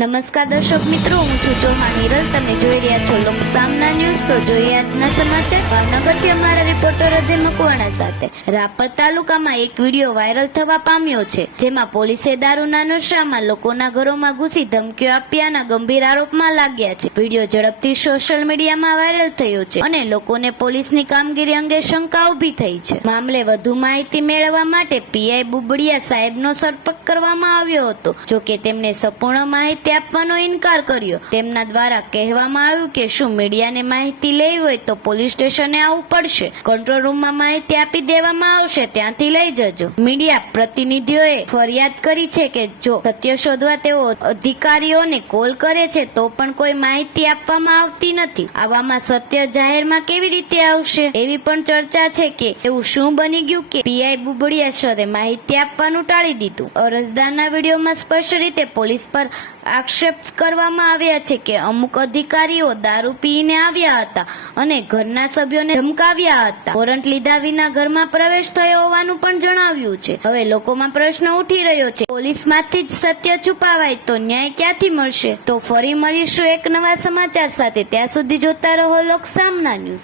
નમસ્કાર દર્શક મિત્રો, હું છું ચૌહાણ હિરલ. તમે જોઈ રહ્યા છો લોકસામના ન્યૂઝ. તો જોઈએ આજના સમાચાર ભાવનગરથી અમારા રિપોર્ટર અજય મકવાણા સાથે. રાપર તાલુકામાં એક વિડીયો વાયરલ થવા પામ્યો છે, જેમાં પોલીસે દારૂના નશામાં લોકોના ઘરોમાં ઘૂસી ધમકીઓ આપ્યાના ગંભીર આરોપમાં લાગ્યા છે. વિડીયો ઝડપથી સોશિયલ મીડિયામાં વાયરલ થયો છે અને લોકોને પોલીસની કામગીરી અંગે શંકા ઉભી થઈ છે. મામલે વધુ માહિતી મેળવવા માટે પીઆઈ બુબડિયા સાહેબનો સંપર્ક કરવામાં આવ્યો હતો, જોકે તેમને સંપૂર્ણ માહિતી આપવાનો ઇનકાર કર્યો. તેમના દ્વારા કહેવામાં આવ્યું કે શું મીડિયાને માહિતી લેવી હોય તો પોલીસ સ્ટેશને આવવું પડશે, કંટ્રોલ રૂમમાં માહિતી આપી દેવામાં આવશે, ત્યાંથી લઈ જજો. મીડિયા પ્રતિનિધિઓએ ફરિયાદ કરી છે કે જો સત્ય શોધવા તેઓ અધિકારીઓને કોલ કરે છે તો પણ કોઈ માહિતી આપવામાં આવતી નથી. આવામાં સત્ય જાહેરમાં કેવી રીતે આવશે? એવી પણ ચર્ચા છે કે એવું શું બની ગયું કે પીઆઈ બુબડિયા સરે માહિતી આપવાનું ટાળી દીધું. અરજદારના વિડીયોમાં સ્પષ્ટ રીતે પોલીસ પર આક્ષેપ કરવામાં આવ્યા છે કે અમુક અધિકારીઓ દારૂ પીને આવ્યા હતા અને ઘરના સભ્યોને ધમકાવ્યા હતા. વોરંટ લીધા વિના ઘરમાં પ્રવેશ થયો હોવાનું પણ જણાવ્યું છે. હવે લોકોમાં પ્રશ્ન ઉઠી રહ્યો છે, પોલીસમાંથી જ સત્ય છુપાવાય તો ન્યાય ક્યાંથી મળશે? તો ફરી મળીશું એક નવા સમાચાર સાથે. ત્યાં સુધી જોતા રહો લોકસામના ન્યૂઝ.